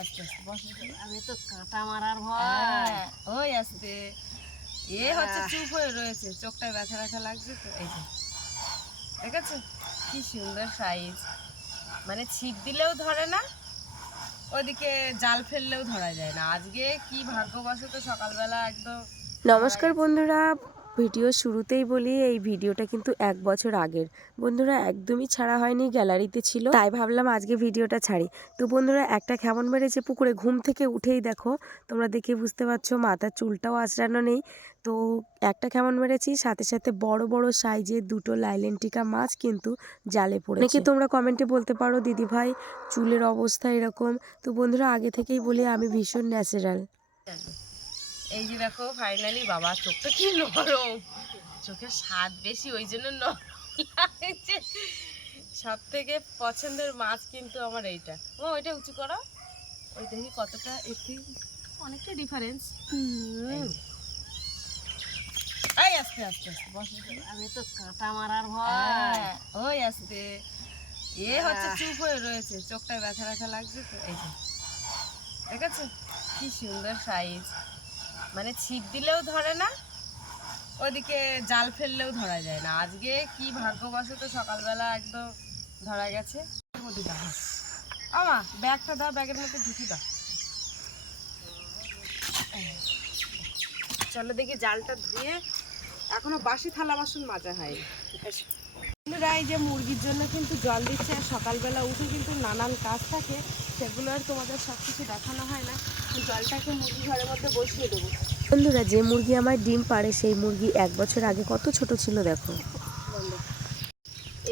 আস্তে আস্তে আস্তে বসে। আমি তো কাঁটা মারার ভয়। ওই আস্তে। এ হচ্ছে চুপ হয়ে রয়েছে, চোখটায় ব্যথা ব্যথা লাগছে তো। এই যে দেখেছো কি সুন্দর সাইজ, মানে ছিপ দিলেও ধরে না, ওদিকে জাল ফেললেও ধরা যায় না। আজকে কি ভাগ্যবশত সকালবেলা একদম। নমস্কার বন্ধুরা, ভিডিও শুরুতেই বলি এই ভিডিওটা কিন্তু 1 বছর আগের। বন্ধুরা একদমই ছাড়া হয়নি, গ্যালারিতে ছিল, তাই ভাবলাম আজকে ভিডিওটা ছাড়ি। তো বন্ধুরা একটা খেমন মেরেছে পুকুরে, ঘুম থেকে উঠেই দেখো, তোমরা দেখে বুঝতে পারছো মাথার চুলটাও আঁচড়ানো নেই। তো একটা খেমন মেরেছি, সাথে সাথে বড় বড় সাইজের দুটো লাইলেন্টিকা মাছ কিন্তু জালে পড়েছে। নাকি তোমরা কমেন্টে বলতে পারো দিদি ভাই চুলের অবস্থা এরকম। তো বন্ধুরা আগে থেকেই বলি আমি ভীষণ ন্যাচারাল। এই যে দেখো ফাইনালি, বাবা চোখটা কি নরম, চোখের স্বাদ বেশি ওই জন্য নরম লাগছে। সব থেকে পছন্দের মাছ কিন্তু আমার এইটা। ও ওইটা উঁচু করো, ওই দেখি কতটা, একটু অনেকটা ডিফারেন্স। এই আস্তে আস্তে আস্তে বসে। আমি তো কাঁটা মারার ভয়। ওই আস্তে। এ হচ্ছে চুপ হয়ে রয়েছে, চোখটায় ব্যথা ব্যথা লাগছে তো। এই যে দেখেছো কি সুন্দর সাইজ, মানে ছিপ দিলেও ধরে না, ওদিকে জাল ফেললেও ধরা যায় না। আজকে কি ভাগ্যবশত সকালবেলা একদম ধরা গেছে। আমা ব্যাগটা দাও, ব্যাগের মধ্যে ঢুকি দাও। চলো দেখি জালটা ধুয়ে, এখনো বাসি থালা বাসন মাজা হয়নি। বন্ধুরা এই যে মুরগির জন্য কিন্তু জল দিচ্ছে, সকালবেলা উঠে কিন্তু নানান কাজ থাকে, সেগুলো আর তোমাদের সব কিছু দেখানো হয় না। জলটাকে মুরগি ঘরের মধ্যে বসিয়ে দেবো। বন্ধুরা যে মুরগি আমার ডিম পাড়ে সেই মুরগি 1 বছর আগে কত ছোট ছিল দেখো।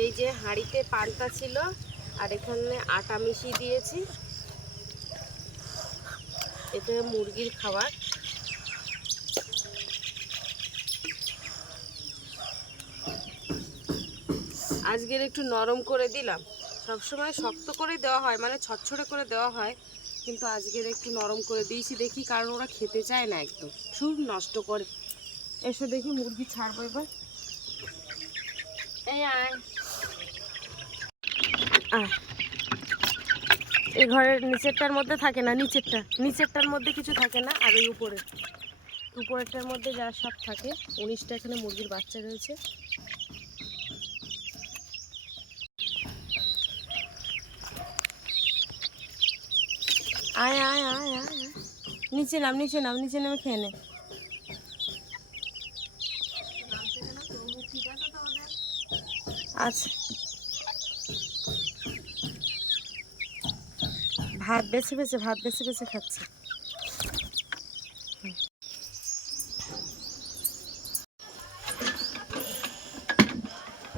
এই যে হাঁড়িতে পান্তা ছিল, আর এখানে আটা মিশিয়ে দিয়েছি, এটা মুরগির খাবার। আজকের একটু নরম করে দিলাম, সবসময় শক্ত করে দেওয়া হয়, মানে ছটছড়ে করে দেওয়া হয়, কিন্তু আজকের একটু নরম করে দিয়েছি। দেখি, কারণ ওরা খেতে চায় না, একদম খুব নষ্ট করে। এসে দেখি মুরগি ছাড়বো এবার। এই আয়, এই ঘরের নিচেরটার মধ্যে থাকে না, নিচেরটার মধ্যে কিছু থাকে না, আর ওই উপরেরটার মধ্যে যা সব থাকে। 19টা এখানে মুরগির বাচ্চা রয়েছে। আয় আয় আয় আয়, নিচে নাম, নিচে নেমে খেয়ে নে। আচ্ছা, ভাত বেছে বেছে খাচ্ছে।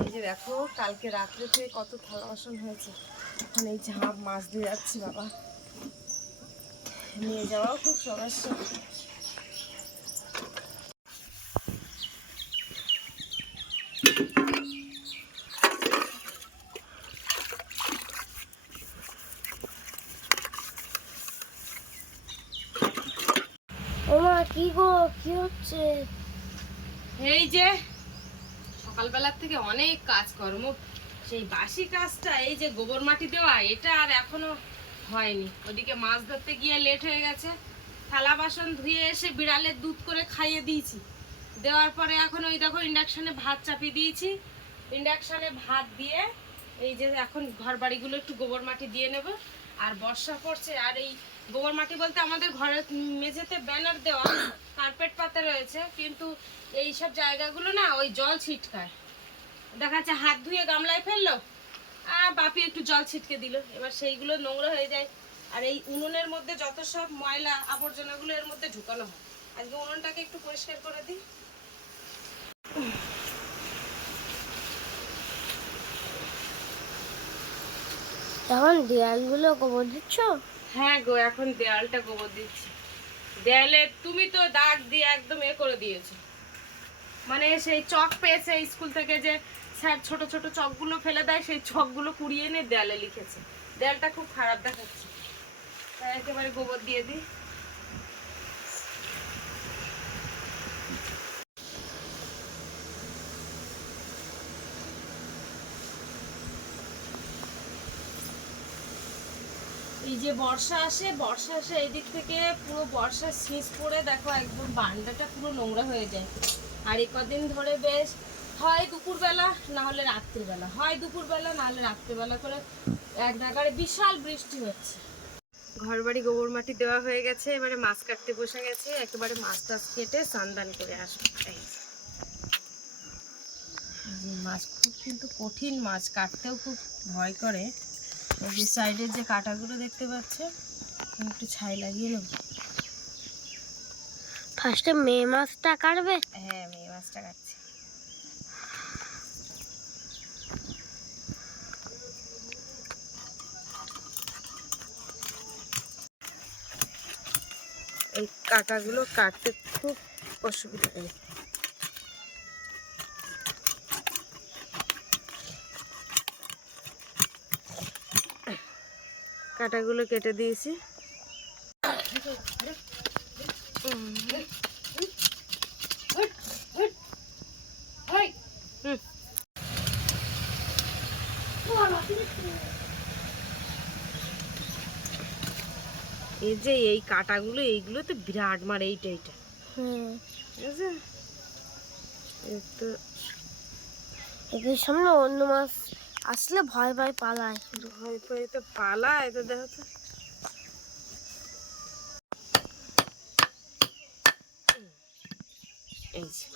এই যে দেখো কালকে রাত্রে থেকে কত থালা বাসন হয়েছে, এখন এই ঝাঁপ মাছ দিয়ে যাচ্ছি। বাবা নিয়ে যাওয়াও খুব সমস্যা। ওমা কি গো, কি হচ্ছে? এই যে সকালবেলার থেকে অনেক কাজকর্ম, সেই বাসি কাজটা, এই যে গোবর মাটি দেওয়া, এটা আর এখনো হয়নি। ওদিকে মাছ ধরতে গিয়ে লেট হয়ে গেছে, থালা বাসন ধুয়ে এসে বিড়ালের দুধ করে খাইয়ে দিয়েছি। দেওয়ার পরে এখন ওই দেখো ইন্ডাকশানে ভাত চাপিয়ে দিয়েছি, ইন্ডাকশানে ভাত দিয়ে এই যে এখন ঘর বাড়িগুলো একটু গোবর মাটি দিয়ে নেব। আর বর্ষা পড়ছে, আর এই গোবর মাটি বলতে আমাদের ঘরের মেঝেতে ব্যানার দেওয়া, কার্পেট পাতা রয়েছে, কিন্তু এই সব জায়গাগুলো না ওই জল ছিটকায়, দেখা যাচ্ছে হাত ধুয়ে গামলায় ফেললো, আর বাপি একটু জল ছিটকে দিল, এবার সেইগুলো নোংরা হয়ে যায়। আর এই উনুনের মধ্যে যত সব ময়লা আবর্জনাগুলো এর মধ্যে ঢুকানো হয়। আজকে উনুনটাকে একটু পরিষ্কার করে দিই। এখন দেয়ালগুলো গোবর দিচ্ছ? হ্যাঁ গো, এখন দেয়ালটা গোবর দিচ্ছি। দেয়ালে তুমি তো দাগ দিয়ে একদম করে দিয়েছো, মানে সেই চক পেয়েছে স্কুল থেকে, যে স্যার ছোট ছোট চকগুলো ফেলে দেয়, সেই চকগুলো কুড়িয়ে এনে দেয়ালে লিখেছে। দেয়ালটা খুব খারাপ দেখাচ্ছে, তাই একেবারে গোবর দিয়ে দিই। এই যে বর্ষা আসে এই দিক থেকে পুরো বর্ষার শীষ পড়ে দেখো একদম বারান্দাটা পুরো নোংরা হয়ে যায়। আর এই কদিন ধরে বেশ হয় দুপুরবেলা না হলে রাত্রিবেলা, হয় দুপুরবেলা না হলে রাত্রিবেলা করে এক নাগাড়ে বিশাল বৃষ্টি হচ্ছে। ঘর বাড়ি গোবর মাটি দেওয়া হয়ে গেছে, এবারে মাছ কাটতে বসে গেছে, একেবারে মাছ টাছ কেটে স্নান করে আসবো। মাছ খুব কিন্তু কঠিন মাছ, কাটতেও খুব ভয় করে। এই যে সাইডের যে কাঁটাগুলো দেখতে পাচ্ছে, একটু ছাই লাগিয়ে নেব। ফার্স্টে মেয়ে মাছটা কাটবে? হ্যাঁ, মেয়ে মাছটা কাটছে। এই কাঁটাগুলো কাটতে খুব অসুবিধা হয়। কাঁটাগুলো কেটে দিয়েছি। এই যে এই কাঁটাগুলো, এইগুলো তো বিরাট মার, এইটা ঠিক আছে। তো এদের সামনে অন্য মাছ আসলে ভয় ভয় পালায়। ভয় পেয়ে তো পালায়। তো দেখো তো এই যে এই যে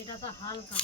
এটা তো হালকা।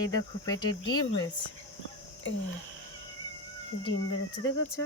এই দেখো পেটে ডিম হয়েছে, ডিম বেরোচ্ছে দেখেছো।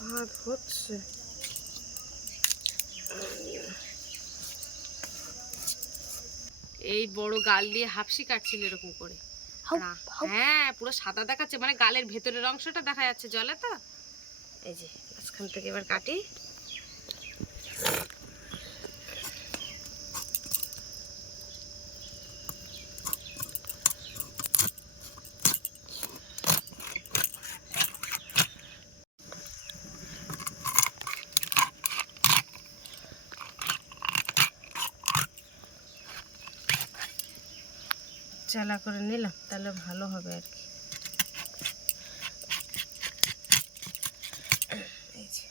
ভাত হচ্ছে। এই বড় গাল দিয়ে হাফসি কাটছিল এরকম করে। হ্যাঁ, পুরো সাদা দেখাচ্ছে, মানে গালের ভেতরের অংশটা দেখা যাচ্ছে জলে। তো এই যে মাঝখান থেকে এবার কাটি। চালা করে নিলাম, তাহলে ভালো হবে আর কি। এই যে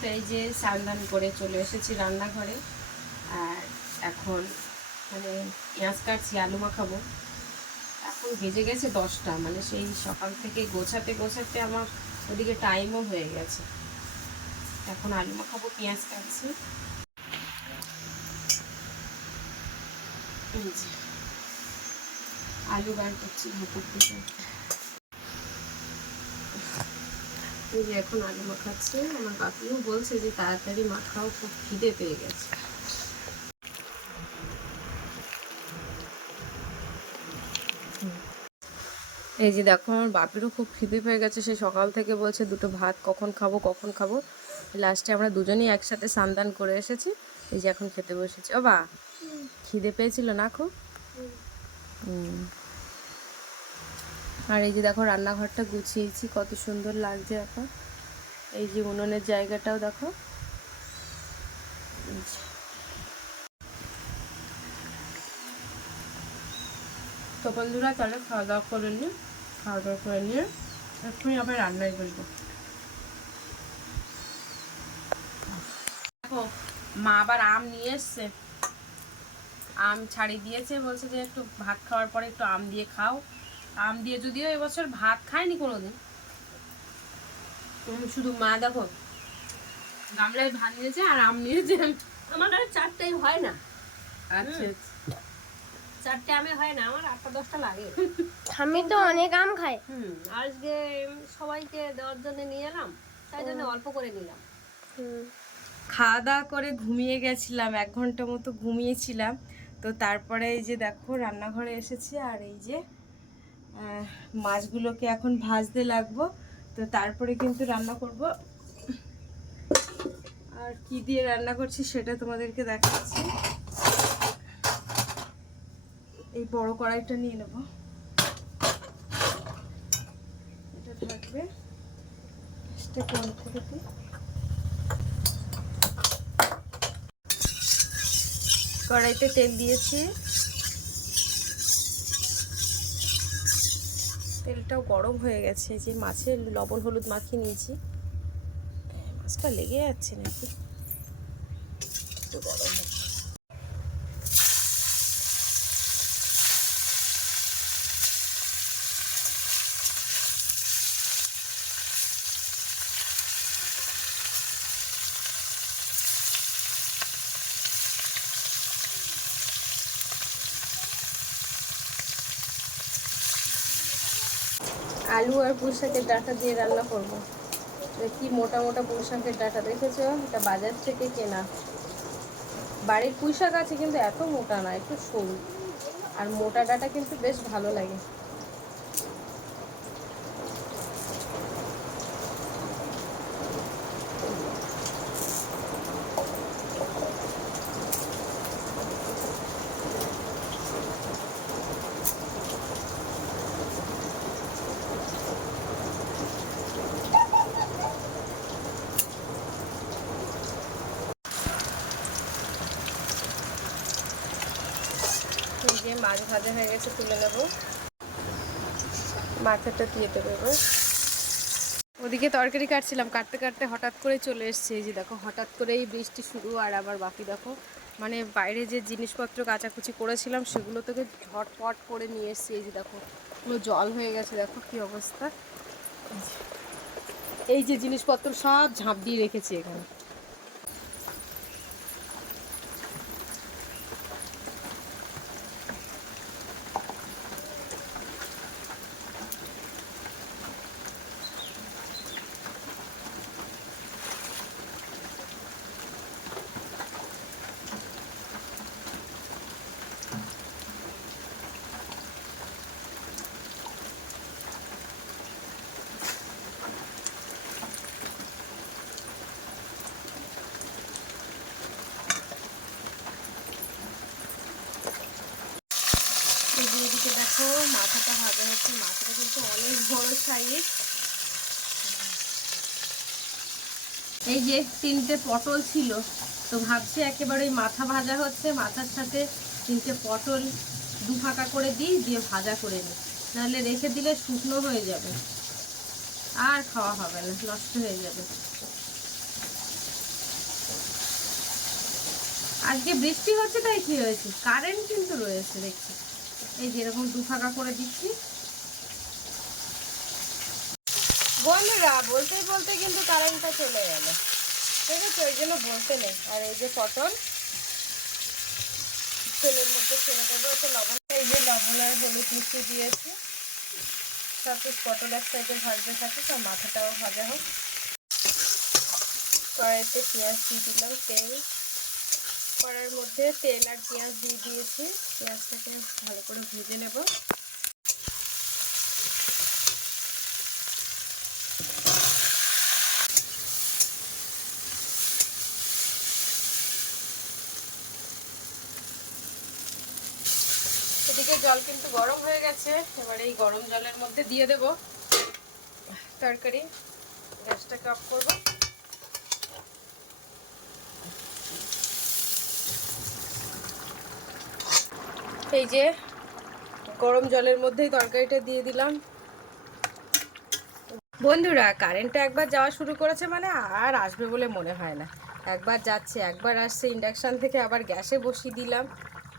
তো এই যে স্নান করে চলে এসেছি রান্নাঘরে। আর এখন মানে পেঁয়াজ কাটছি, আলু মাখাবো। এখন বেজে গেছে 10টা, মানে সেই সকাল থেকে গোছাতে গোছাতে আমার ওদিকে টাইমও হয়ে গেছে। এখন আলু মাখাবো, পেঁয়াজ কাটছি। এই যে আলু বার করছি ভাতের থেকে। এই যে এখন আলু মাখাচ্ছি, আমার কাকিও বলছে যে তাড়াতাড়ি মাখাও, খুব খিদে পেয়ে গেছে। এই যে দেখো আমার বাপেরও খুব খিদে পেয়ে গেছে, সে সকাল থেকে বলছে দুটো ভাত কখন খাবো কখন খাবো। লাস্টে আমরা দুজনেই একসাথে স্নান করে এসেছি, এই যে এখন খেতে বসেছি। ও বা খিদে পেয়েছিল না খুব? আর এই যে দেখো রান্নাঘরটা গুছিয়েছি, কত সুন্দর লাগছে এখন। এই যে উনুনের জায়গাটাও দেখো। তো বন্ধুরা তাহলে খাওয়া দাওয়া করে নিয়ে এক্ষুনি আবার রান্নায় বলবো। দেখো মা আবার আম নিয়ে এসছে, আম ছাড়ি দিয়েছে, বলছে যে একটু ভাত খাওয়ার পরে একটু আম দিয়ে খাও। আম দিয়ে যদিও এবছর ভাত খায়নি কোনোদিন, শুধু মা দেখো গামলায় ভাত নিয়েছে আর আম নিয়েছে। আমার আর চারটাই হয় না, আচ্ছা চারটে আমে হয় না, আমার 8টা-10টা লাগে। আমি তো অনেক আম খাই। আজকে সবাইকে দেওয়ার জন্য নিয়ে এলাম, তাই জন্য অল্প করে নিলাম। খাওয়া দাওয়া করে ঘুমিয়ে গেছিলাম, 1 ঘন্টা মতো ঘুমিয়েছিলাম। তো তারপরে এই যে দেখো রান্নাঘরে এসেছি, আর এই যে মাছগুলোকে এখন ভাজতে লাগবো। তো তারপরে কিন্তু রান্না করব, আর কি দিয়ে রান্না করছি সেটা তোমাদেরকে দেখাচ্ছি। এই বড় কড়াইটা নিয়ে নেব, এটা থাকবে। কড়াইতে তেল দিয়েছি, তেলটাও গরম হয়ে গেছে। যে মাছে লবণ হলুদ মাখিয়ে নিয়েছি, মাছটা লেগে যাচ্ছে নাকি, একটু গরম হোক। আলু আর পুঁই শাকের ডাঁটা দিয়ে রান্না করবো। কি মোটা মোটা পুঁই শাকের ডাঁটা দেখেছো, এটা বাজার থেকে কেনা। বাড়ির পুঁই শাক আছে কিন্তু এত মোটা না, একটু সরু, আর মোটা ডাঁটা কিন্তু বেশ ভালো লাগে। যে মাছ ভাজা হয়ে গেছে তুলে নেব, মাথাটা দিয়ে দেবো এবার। ওদিকে তরকারি কাটছিলাম, কাটতে কাটতে হঠাৎ করে চলে এসছে। এই যে দেখো হঠাৎ করেই বৃষ্টি শুরু, আর আবার বাকি দেখো মানে বাইরে যে জিনিসপত্র কাচাকুচি করেছিলাম সেগুলো থেকে ঝটপট করে নিয়ে এসছি। এই যে দেখো পুরো জল হয়ে গেছে, দেখো কি অবস্থা। এই যে জিনিসপত্র সব ঝাঁপ দিয়ে রেখেছি এখানে। এদিকে দেখো মাথাটা ভাজা হচ্ছে, মাথাটা কিন্তু অনেক বড় সাইজ। এই যে 3টে পটল ছিল, তো ভাবছি একেবারে মাথা ভাজা হচ্ছে, মাথার সাথে 3টে পটল 2 ফাঁকা করে দিয়ে ভাজা করে নিই, নাহলে রেখে দিলে শুকনো হয়ে যাবে আর খাওয়া হবে না, নষ্ট হয়ে যাবে। আজকে বৃষ্টি হচ্ছে তাই কি হয়েছে, কারেন্ট কিন্তু রয়েছে দেখছি। এই যেরকম 2 ফাঁকা করে দিচ্ছি। বন্ধুরা বলতে বলতে কিন্তু কারেন্টটা চলে গেল, ঠিক আছে, ওই জন্য বলতে নেই। আর এই যে পটল তেলের মধ্যে একটু ছেড়ে দেবো, একটু লবণ, এই যে লবণ আর হলুদ মিশিয়ে দিয়েছি। সব কিছু পটল এক সাইডে ভাজতে থাকে, তো মাথাটাও ভাজা হোক। কড়াইতে পেঁয়াজ দিয়ে দিলাম, তেল, কড়াইয়ের মধ্যে তেল আর পেঁয়াজ দিয়ে দিয়েছি। পেঁয়াজটাকে ভালো করে ভেজে নেব। এদিকে জল কিন্তু গরম হয়ে গেছে, এবার এই গরম জলের মধ্যে দিয়ে দেব তরকারি। গ্যাসটাকে অফ করব। এই যে গরম জলের মধ্যেই তরকারিটা দিয়ে দিলাম। বন্ধুরা, কারেন্টটা একবার যাওয়া শুরু করেছে মানে আর আসবে বলে মনে হয় না। একবার যাচ্ছে, একবার আসছে। ইন্ডাকশান থেকে আবার গ্যাসে বসিয়ে দিলাম।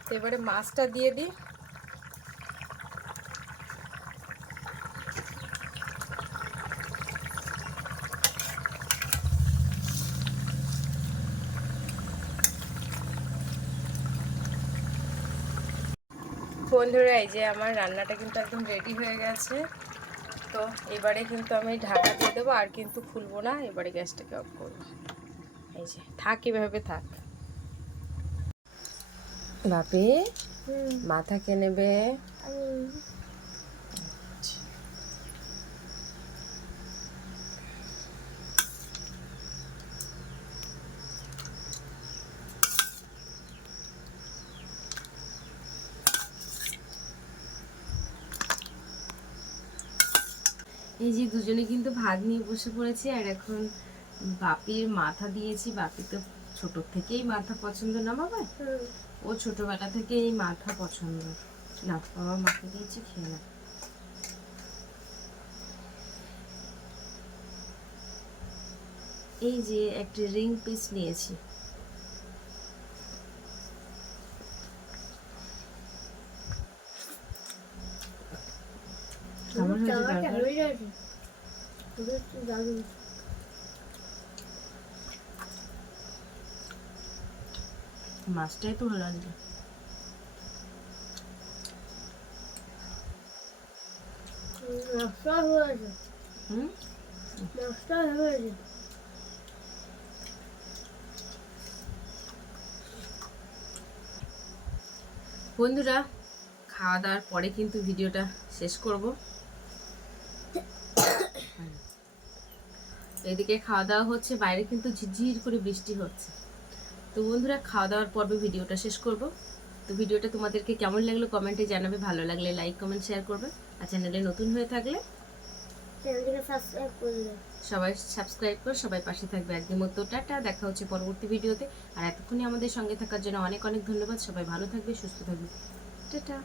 তো এবারে মাছটা দিয়ে দিই। বন্ধুরা, এই যে আমার রান্নাটা কিন্তু একদম রেডি হয়ে গেছে। তো এবারে কিন্তু আমি ঢাকা দিয়ে দেবো, আর কিন্তু খুলবো না। এবারে গ্যাসটাকে অফ করবো। এই যে থাক, এভাবে থাক। বাপি, মাথা কে নেবে? এই যে দুজনে কিন্তু ভাত নিয়ে বসে পড়েছি, আর এখন বাপির মাথা দিয়েছি। বাপি তো ছোট থেকেই মাথা পছন্দ না বাবা, ও ছোটবেলা থেকে এই মাথা পছন্দ না। বাবা মাথা দিয়েছি, খেয়ে না। এই যে একটা রিং পিস নিয়েছি। কেমন হয়েছে? মাছটাই তো ভালো লাগবে। বন্ধুরা, খাওয়া দাওয়ার পরে কিন্তু ভিডিওটা শেষ করব। এদিকে খাওয়া দাওয়া হচ্ছে, বাইরে কিন্তু ঝিরঝির করে বৃষ্টি হচ্ছে। তো বন্ধুরা, খাওয়া দাওয়ার পর্বে ভিডিওটা শেষ করব। তো ভিডিওটা তোমাদেরকে কেমন লাগলো কমেন্টে জানাবে। ভালো লাগলে লাইক কমেন্ট শেয়ার করবে। আর চ্যানেলে নতুন হয়ে থাকলে সবাই সাবস্ক্রাইব করে সবাই পাশে থাকবে। একদম মতো টাটা, দেখা হচ্ছে পরবর্তী ভিডিওতে। আর এতক্ষণই আমাদের সঙ্গে থাকার জন্য অনেক অনেক ধন্যবাদ। সবাই ভালো থাকবে, সুস্থ থাকবে। টাটা।